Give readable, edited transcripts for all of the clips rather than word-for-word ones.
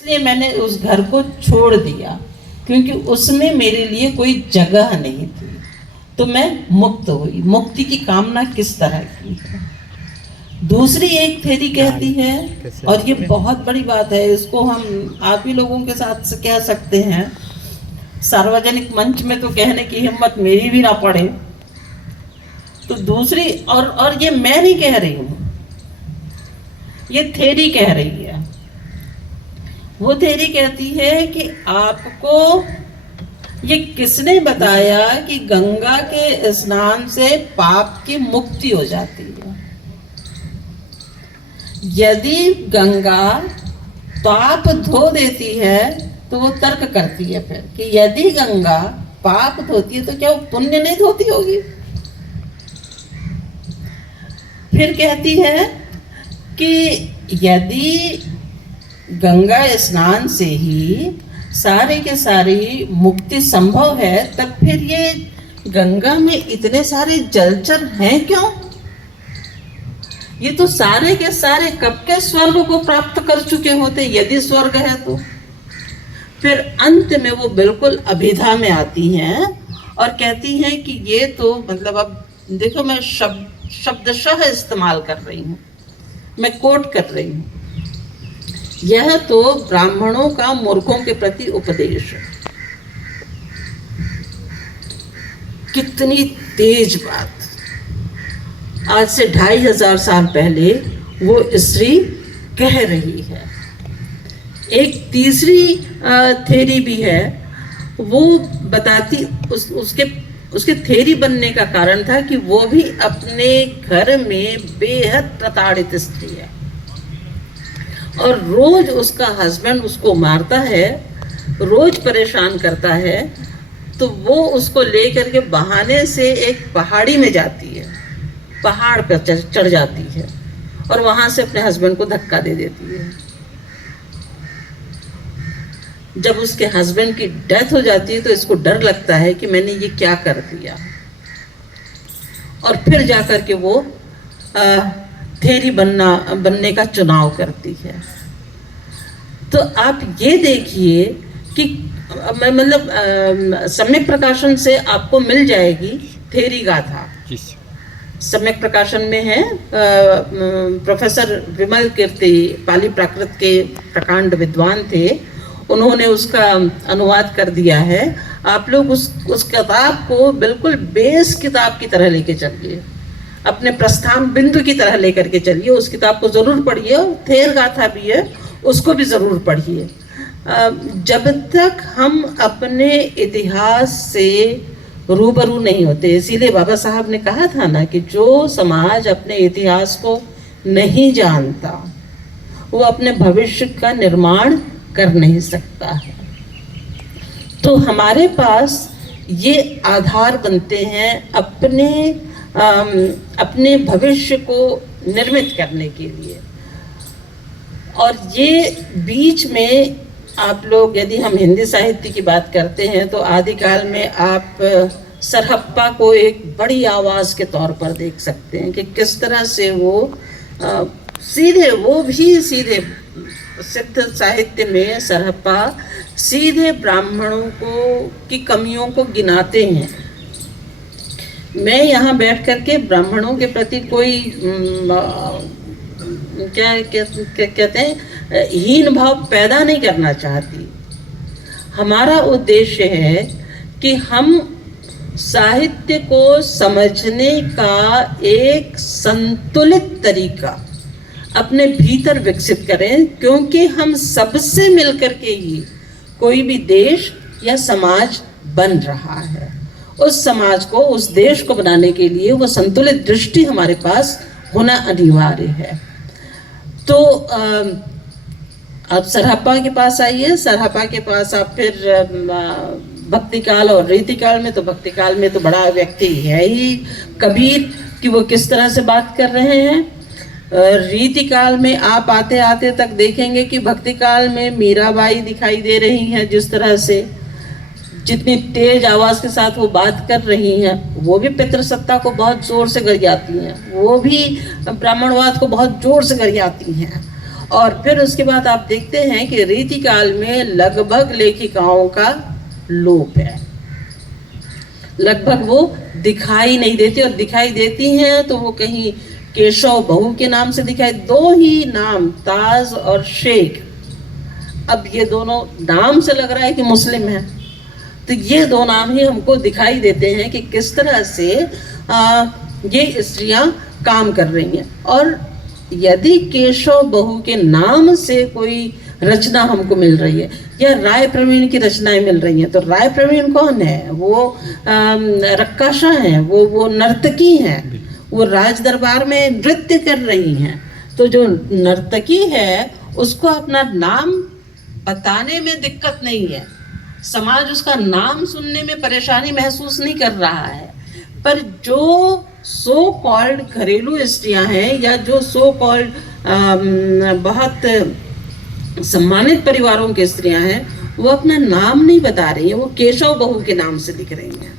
इसलिए मैंने उस घर को छोड़ दिया, क्योंकि उसमें मेरे लिए कोई जगह नहीं थी। तो मैं मुक्त हुई। मुक्ति की कामना किस तरह की है। दूसरी एक थेरी कहती है, और ये बहुत बड़ी बात है, इसको हम आप ही लोगों के साथ से कह सकते हैं, सार्वजनिक मंच में तो कहने की हिम्मत मेरी भी ना पड़े। तो दूसरी, और ये मैं नहीं कह रही हूं, ये थेरी कह रही है। वो थेरी कहती है कि आपको ये किसने बताया कि गंगा के स्नान से पाप की मुक्ति हो जाती है। यदि गंगा पाप धो देती है तो वो तर्क करती है फिर कि यदि गंगा पाप धोती है तो क्या वो पुण्य नहीं धोती होगी। फिर कहती है कि यदि गंगा स्नान से ही सारे के सारी मुक्ति संभव है, तब फिर ये गंगा में इतने सारे जलचर हैं क्यों। ये तो सारे के सारे कब के स्वर्ग को प्राप्त कर चुके होते, यदि स्वर्ग है तो। फिर अंत में वो बिल्कुल अभिधा में आती हैं और कहती हैं कि ये तो मतलब, अब देखो मैं शब्दशः इस्तेमाल कर रही हूँ, मैं कोट कर रही हूँ, यह तो ब्राह्मणों का मूर्खों के प्रति उपदेश है। कितनी तेज बात। आज से 2500 साल पहले वो स्त्री कह रही है। एक तीसरी थेरी भी है, वो बताती उसके थेरी बनने का कारण था कि वो भी अपने घर में बेहद प्रताड़ित स्त्री है और रोज उसका हस्बैंड उसको मारता है, रोज परेशान करता है। तो वो उसको लेकर के बहाने से एक पहाड़ी में जाती है, पहाड़ पर चढ़ जाती है और वहां से अपने हस्बैंड को धक्का दे देती है। जब उसके हस्बैंड की डेथ हो जाती है तो इसको डर लगता है कि मैंने ये क्या कर दिया, और फिर जाकर के वो थेरी बनने का चुनाव करती है। तो आप ये देखिए कि मतलब सम्यक प्रकाशन से आपको मिल जाएगी थेरी गाथा। सम्यक प्रकाशन में है, प्रोफेसर विमल कीर्ति पाली प्राकृत के प्रकांड विद्वान थे, उन्होंने उसका अनुवाद कर दिया है। आप लोग उस किताब को बिल्कुल बेस किताब की तरह लेके चलिए, अपने प्रस्थान बिंदु की तरह लेकर के चलिए। उस किताब को ज़रूर पढ़िए, और थेर गाथा भी है, उसको भी ज़रूर पढ़िए। जब तक हम अपने इतिहास से रूबरू नहीं होते, इसीलिए बाबा साहब ने कहा था ना कि जो समाज अपने इतिहास को नहीं जानता वो अपने भविष्य का निर्माण कर नहीं सकता है। तो हमारे पास ये आधार बनते हैं अपने भविष्य को निर्मित करने के लिए। और ये बीच में आप लोग, यदि हम हिंदी साहित्य की बात करते हैं तो आदिकाल में आप सरहप्पा को एक बड़ी आवाज़ के तौर पर देख सकते हैं कि किस तरह से वो सीधे सिद्ध साहित्य में सरहप्पा सीधे ब्राह्मणों की कमियों को गिनाते हैं। मैं यहाँ बैठ करके ब्राह्मणों के प्रति कोई क्या कहते हैं हीन भाव पैदा नहीं करना चाहती। हमारा उद्देश्य है कि हम साहित्य को समझने का एक संतुलित तरीका अपने भीतर विकसित करें, क्योंकि हम सबसे मिलकर के ही कोई भी देश या समाज बन रहा है। उस समाज को, उस देश को बनाने के लिए वो संतुलित दृष्टि हमारे पास होना अनिवार्य है। तो आप सरहप्पा के पास आइए। सरहप्पा के पास आप फिर भक्ति काल और रीति काल में, तो भक्ति काल में तो बड़ा व्यक्ति है ही कबीर कि वो किस तरह से बात कर रहे हैं। रीति काल में आप आते आते तक देखेंगे कि भक्ति काल में मीराबाई दिखाई दे रही हैं, जिस तरह से जितनी तेज आवाज़ के साथ वो बात कर रही हैं, वो भी पितृसत्ता को बहुत जोर से गरियाती हैं, वो भी ब्राह्मणवाद को बहुत जोर से गरियाती हैं। और फिर उसके बाद आप देखते हैं कि रीतिकाल में लगभग लेखिकाओं का लोप है, लगभग वो दिखाई नहीं देती, और दिखाई देती हैं तो वो कहीं केशव बहू के नाम से दिखाई, दो ही नाम ताज और शेख। अब ये दोनों नाम से लग रहा है कि मुस्लिम है, तो ये दो नाम ही हमको दिखाई देते हैं कि किस तरह से ये स्त्रियां काम कर रही हैं। और यदि केशव बहू के नाम से कोई रचना हमको मिल रही है या राय प्रवीण की रचनाएं मिल रही हैं, तो राय प्रवीण कौन है? वो रक्काशा हैं, वो नर्तकी हैं, वो राज दरबार में नृत्य कर रही हैं। तो जो नर्तकी है उसको अपना नाम बताने में दिक्कत नहीं है, समाज उसका नाम सुनने में परेशानी महसूस नहीं कर रहा है। पर जो सो कॉल्ड घरेलू स्त्रियां हैं या जो सो कॉल्ड बहुत सम्मानित परिवारों की स्त्रियां हैं, वो अपना नाम नहीं बता रही है, वो केशव बहू के नाम से दिख रही हैं।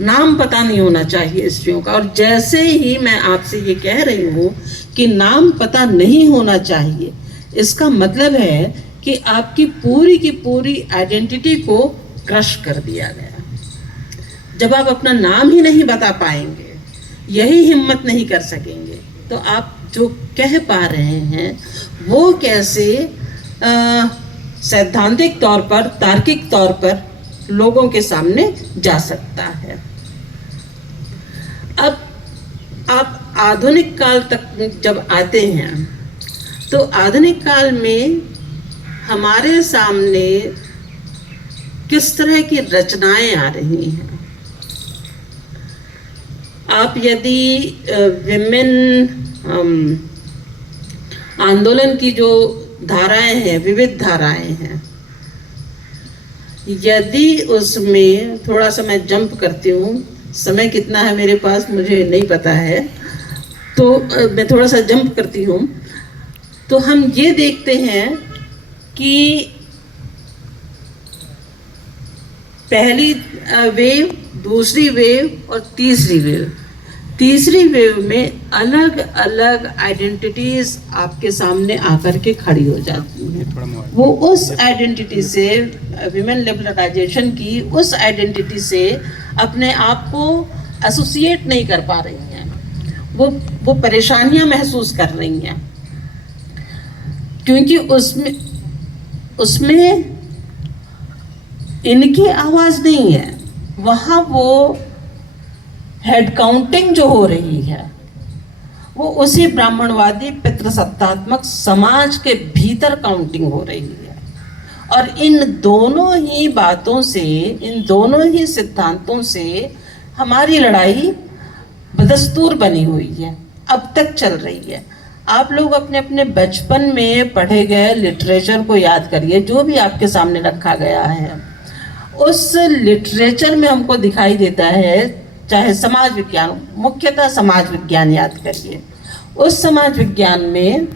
नाम पता नहीं होना चाहिए स्त्रियों का। और जैसे ही मैं आपसे ये कह रही हूँ कि नाम पता नहीं होना चाहिए, इसका मतलब है कि आपकी पूरी की पूरी आइडेंटिटी को क्रश कर दिया गया। जब आप अपना नाम ही नहीं बता पाएंगे, यही हिम्मत नहीं कर सकेंगे, तो आप जो कह पा रहे हैं वो कैसे सैद्धांतिक तौर पर, तार्किक तौर पर लोगों के सामने जा सकता है। अब आप आधुनिक काल तक जब आते हैं, तो आधुनिक काल में हमारे सामने किस तरह की रचनाएं आ रही हैं। आप यदि विमेन आंदोलन की जो धाराएं हैं, विविध धाराएं हैं, यदि उसमें थोड़ा सा मैं जंप करती हूँ, समय कितना है मेरे पास मुझे नहीं पता है, तो मैं थोड़ा सा जंप करती हूँ, तो हम ये देखते हैं कि पहली वेव, दूसरी वेव और तीसरी वेव, तीसरी वेव में अलग अलग आइडेंटिटीज आपके सामने आकर के खड़ी हो जाती हैं। वो उस आइडेंटिटी से, विमेन लिबरलाइजेशन की उस आइडेंटिटी से अपने आप को एसोसिएट नहीं कर पा रही हैं, वो परेशानियां महसूस कर रही हैं, क्योंकि उसमें इनकी आवाज नहीं है। वहाँ वो हेड काउंटिंग जो हो रही है वो उसी ब्राह्मणवादी पितृसत्तात्मक समाज के भीतर काउंटिंग हो रही है। और इन दोनों ही बातों से, इन दोनों ही सिद्धांतों से हमारी लड़ाई बदस्तूर बनी हुई है, अब तक चल रही है। आप लोग अपने अपने बचपन में पढ़े गए लिटरेचर को याद करिए, जो भी आपके सामने रखा गया है उस लिटरेचर में हमको दिखाई देता है, चाहे समाज विज्ञान, मुख्यतः समाज विज्ञान याद करिए, उस समाज विज्ञान में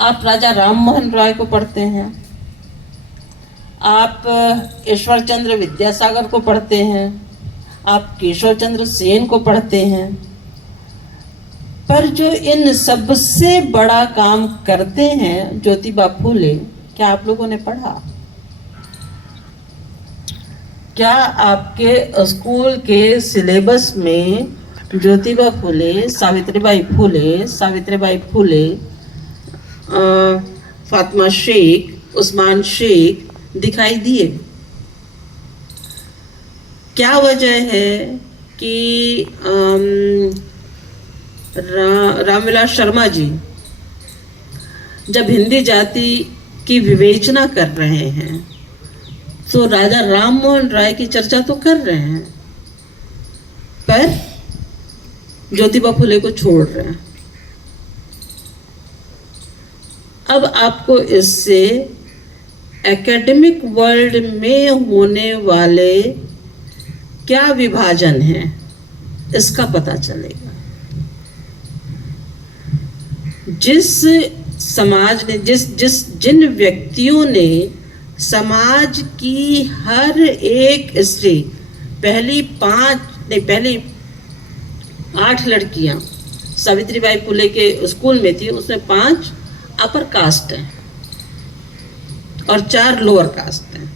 आप राजा राम मोहन रॉय को पढ़ते हैं, आप ईश्वर चंद्र विद्यासागर को पढ़ते हैं, आप केशव चंद्र सेन को पढ़ते हैं, पर जो इन सबसे बड़ा काम करते हैं ज्योतिबा फूले, क्या आप लोगों ने पढ़ा? क्या आपके स्कूल के सिलेबस में ज्योतिबा फूले, सावित्रीबाई फूले, फातिमा शेख, उस्मान शेख दिखाई दिए? क्या वजह है कि रामविलास शर्मा जी जब हिंदी जाति की विवेचना कर रहे हैं तो राजा राम मोहन राय की चर्चा तो कर रहे हैं, पर ज्योतिबा फूले को छोड़ रहे हैं। अब आपको इससे एकेडमिक वर्ल्ड में होने वाले क्या विभाजन है इसका पता चलेगा। जिस समाज ने, जिन व्यक्तियों ने समाज की हर एक स्त्री, पहली 8 लड़कियां सावित्रीबाई फुले के स्कूल में थी, उसमें 5 अपर कास्ट हैं और 4 लोअर कास्ट हैं।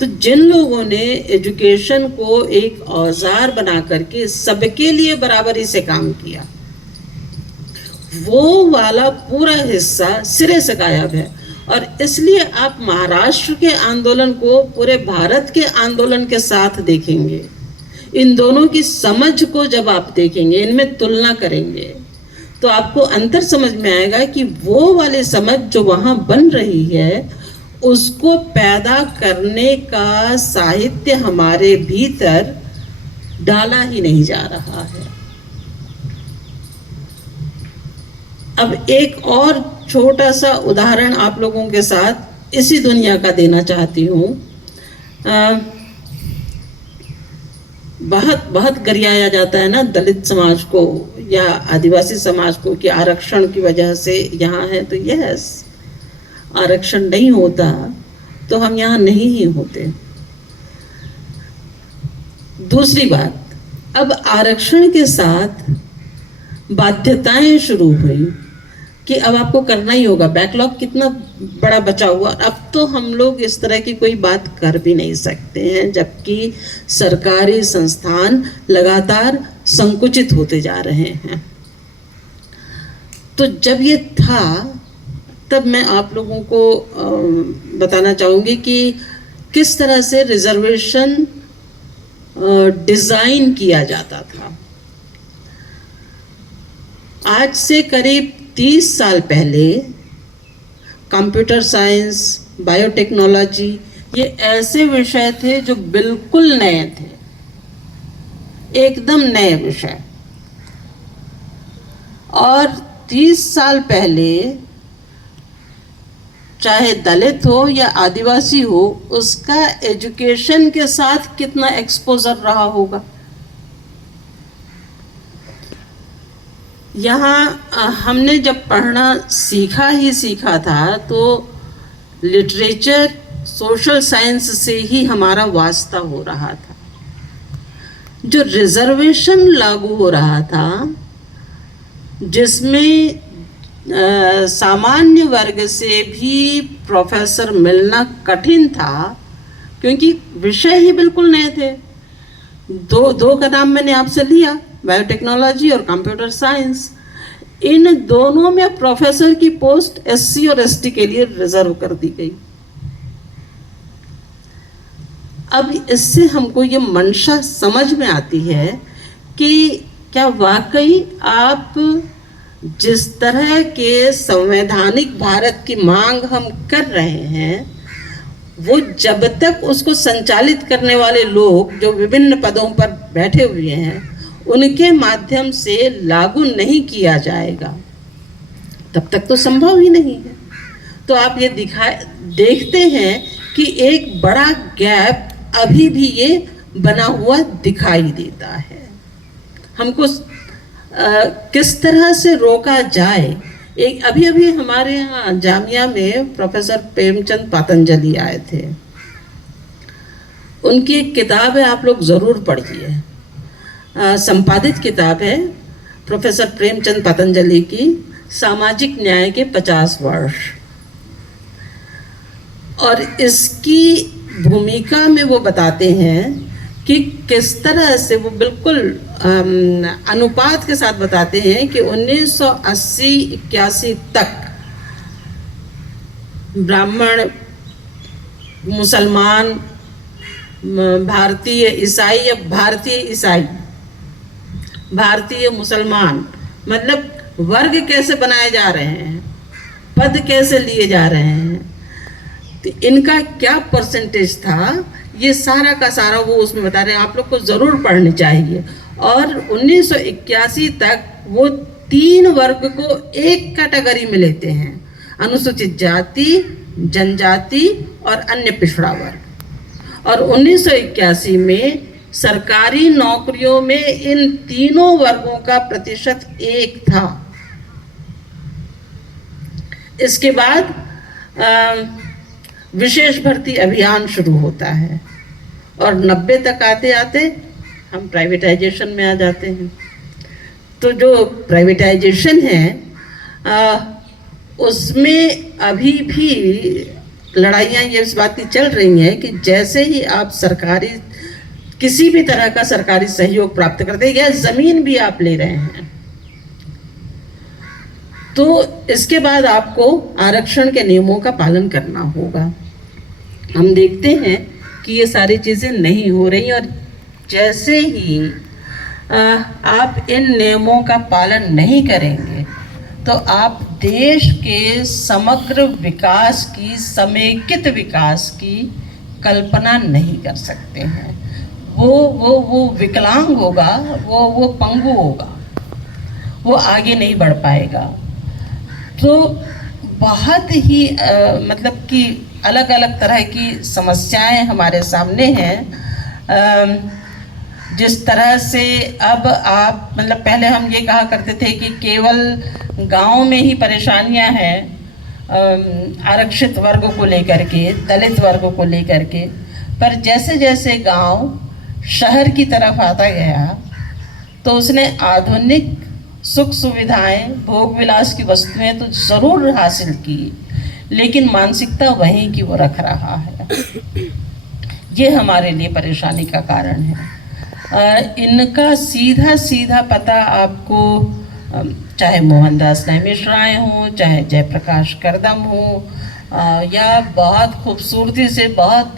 तो जिन लोगों ने एजुकेशन को एक औजार बना करके सबके लिए बराबरी से काम किया, वो वाला पूरा हिस्सा सिरे से गायब है। और इसलिए आप महाराष्ट्र के आंदोलन को पूरे भारत के आंदोलन के साथ देखेंगे, इन दोनों की समझ को जब आप देखेंगे, इनमें तुलना करेंगे, तो आपको अंतर समझ में आएगा कि वो वाली समझ जो वहाँ बन रही है, उसको पैदा करने का साहित्य हमारे भीतर डाला ही नहीं जा रहा है। अब एक और छोटा सा उदाहरण आप लोगों के साथ इसी दुनिया का देना चाहती हूँ। बहुत गरियाया जाता है ना दलित समाज को या आदिवासी समाज को कि आरक्षण की वजह से यहाँ है। तो यस, आरक्षण नहीं होता तो हम यहाँ नहीं ही होते। दूसरी बात, अब आरक्षण के साथ बाध्यताएं शुरू हुई कि अब आपको करना ही होगा। बैकलॉग कितना बड़ा बचा हुआ, अब तो हम लोग इस तरह की कोई बात कर भी नहीं सकते हैं, जबकि सरकारी संस्थान लगातार संकुचित होते जा रहे हैं। तो जब ये था, तब मैं आप लोगों को बताना चाहूँगी कि किस तरह से रिजर्वेशन डिज़ाइन किया जाता था। आज से करीब 30 साल पहले कंप्यूटर साइंस, बायोटेक्नोलॉजी, ये ऐसे विषय थे जो बिल्कुल नए थे, एकदम नए विषय। और 30 साल पहले चाहे दलित हो या आदिवासी हो, उसका एजुकेशन के साथ कितना एक्सपोजर रहा होगा। यहाँ हमने जब पढ़ना सीखा था तो लिटरेचर, सोशल साइंस से ही हमारा वास्ता हो रहा था। जो रिजर्वेशन लागू हो रहा था, जिसमें सामान्य वर्ग से भी प्रोफेसर मिलना कठिन था, क्योंकि विषय ही बिल्कुल नए थे। दो का नाम मैंने आपसे लिया, बायोटेक्नोलॉजी और कंप्यूटर साइंस। इन दोनों में प्रोफेसर की पोस्ट एससी और एसटी के लिए रिजर्व कर दी गई। अब इससे हमको ये मंशा समझ में आती है कि क्या वाकई आप जिस तरह के संवैधानिक भारत की मांग हम कर रहे हैं, वो जब तक उसको संचालित करने वाले लोग जो विभिन्न पदों पर बैठे हुए हैं, उनके माध्यम से लागू नहीं किया जाएगा, तब तक तो संभव ही नहीं है। तो आप ये देखते हैं कि एक बड़ा गैप अभी भी ये बना हुआ दिखाई देता है। हमको किस तरह से रोका जाए। एक अभी हमारे यहाँ जामिया में प्रोफेसर प्रेमचंद पातंजलि आए थे। उनकी एक किताब है, आप लोग ज़रूर पढ़िए। संपादित किताब है प्रोफेसर प्रेमचंद पातंजलि की, सामाजिक न्याय के 50 वर्ष। और इसकी भूमिका में वो बताते हैं कि किस तरह से वो बिल्कुल अनुपात के साथ बताते हैं कि 1980-81 तक ब्राह्मण, मुसलमान, भारतीय ईसाई या भारतीय मुसलमान, मतलब वर्ग कैसे बनाए जा रहे हैं, पद कैसे लिए जा रहे हैं, तो इनका क्या परसेंटेज था, ये सारा का सारा वो उसमें बता रहे हैं। आप लोग को ज़रूर पढ़नी चाहिए। और 1981 तक वो 3 वर्ग को एक कैटेगरी में लेते हैं, अनुसूचित जाति, जनजाति और अन्य पिछड़ा वर्ग। और 1981 में सरकारी नौकरियों में इन तीनों वर्गों का प्रतिशत 1 था। इसके बाद विशेष भर्ती अभियान शुरू होता है और 90 तक आते आते हम प्राइवेटाइजेशन में आ जाते हैं। तो जो प्राइवेटाइजेशन है उसमें अभी भी लड़ाइयाँ ये इस बात की चल रही हैं कि जैसे ही आप सरकारी किसी भी तरह का सरकारी सहयोग प्राप्त करते हैं या ज़मीन भी आप ले रहे हैं, तो इसके बाद आपको आरक्षण के नियमों का पालन करना होगा। हम देखते हैं कि ये सारी चीज़ें नहीं हो रही, और जैसे ही आप इन नियमों का पालन नहीं करेंगे तो आप देश के समग्र विकास की, समेकित विकास की कल्पना नहीं कर सकते हैं। वो विकलांग होगा, वो पंगु होगा, वो आगे नहीं बढ़ पाएगा। तो बहुत ही मतलब कि अलग अलग तरह की समस्याएं हमारे सामने हैं। जिस तरह से अब आप मतलब पहले हम ये कहा करते थे कि केवल गांव में ही परेशानियां हैं आरक्षित वर्गों को लेकर के, दलित वर्गों को लेकर के, पर जैसे जैसे गांव शहर की तरफ आता गया तो उसने आधुनिक सुख सुविधाएं, भोग विलास की वस्तुएं तो ज़रूर हासिल की, लेकिन मानसिकता वहीं की वो रख रहा है। ये हमारे लिए परेशानी का कारण है। इनका सीधा सीधा पता आपको चाहे मोहनदास मिश्राएँ हों, चाहे जयप्रकाश करदम हो, या बहुत खूबसूरती से बहुत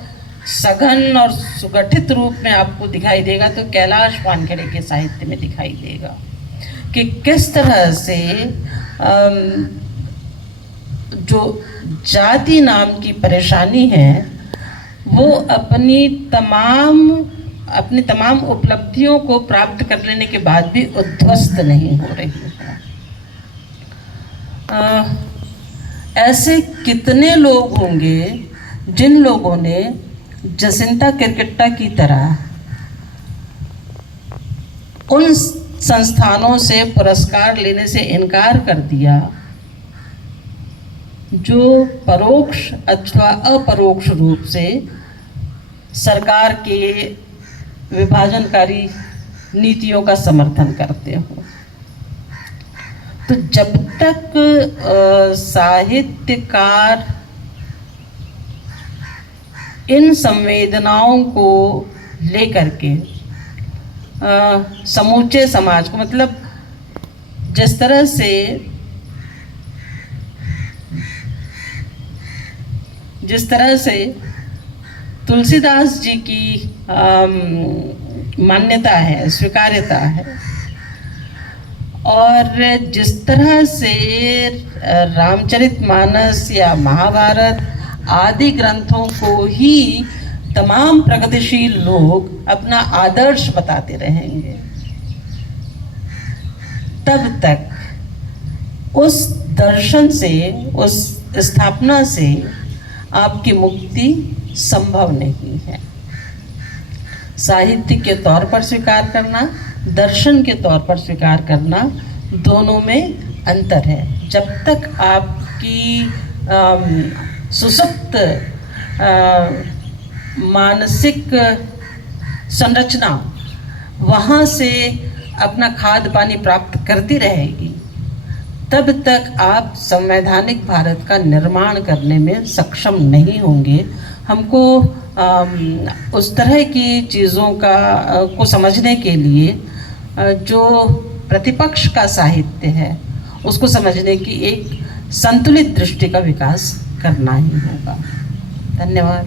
सघन और सुगठित रूप में आपको दिखाई देगा तो कैलाश वानखेड़े के साहित्य में दिखाई देगा कि किस तरह से जो जाति नाम की परेशानी है वो अपनी तमाम उपलब्धियों को प्राप्त कर लेने के बाद भी उद्ध्वस्त नहीं हो रही है। ऐसे कितने लोग होंगे जिन लोगों ने जसिंता किरकिट्टा की तरह उन संस्थानों से पुरस्कार लेने से इनकार कर दिया जो परोक्ष अथवा अपरोक्ष रूप से सरकार के विभाजनकारी नीतियों का समर्थन करते हो। तो जब तक साहित्यकार इन संवेदनाओं को लेकर के समूचे समाज को, मतलब जिस तरह से तुलसीदास जी की मान्यता है, स्वीकार्यता है, और जिस तरह से रामचरितमानस या महाभारत आदि ग्रंथों को ही तमाम प्रगतिशील लोग अपना आदर्श बताते रहेंगे, तब तक उस दर्शन से, उस स्थापना से आपकी मुक्ति संभव नहीं है। साहित्य के तौर पर स्वीकार करना, दर्शन के तौर पर स्वीकार करना, दोनों में अंतर है। जब तक आपकी सुसुप्त मानसिक संरचना वहाँ से अपना खाद्य पानी प्राप्त करती रहेगी, तब तक आप संवैधानिक भारत का निर्माण करने में सक्षम नहीं होंगे। हमको उस तरह की चीज़ों को समझने के लिए जो प्रतिपक्ष का साहित्य है उसको समझने की एक संतुलित दृष्टि का विकास करना ही होगा। धन्यवाद।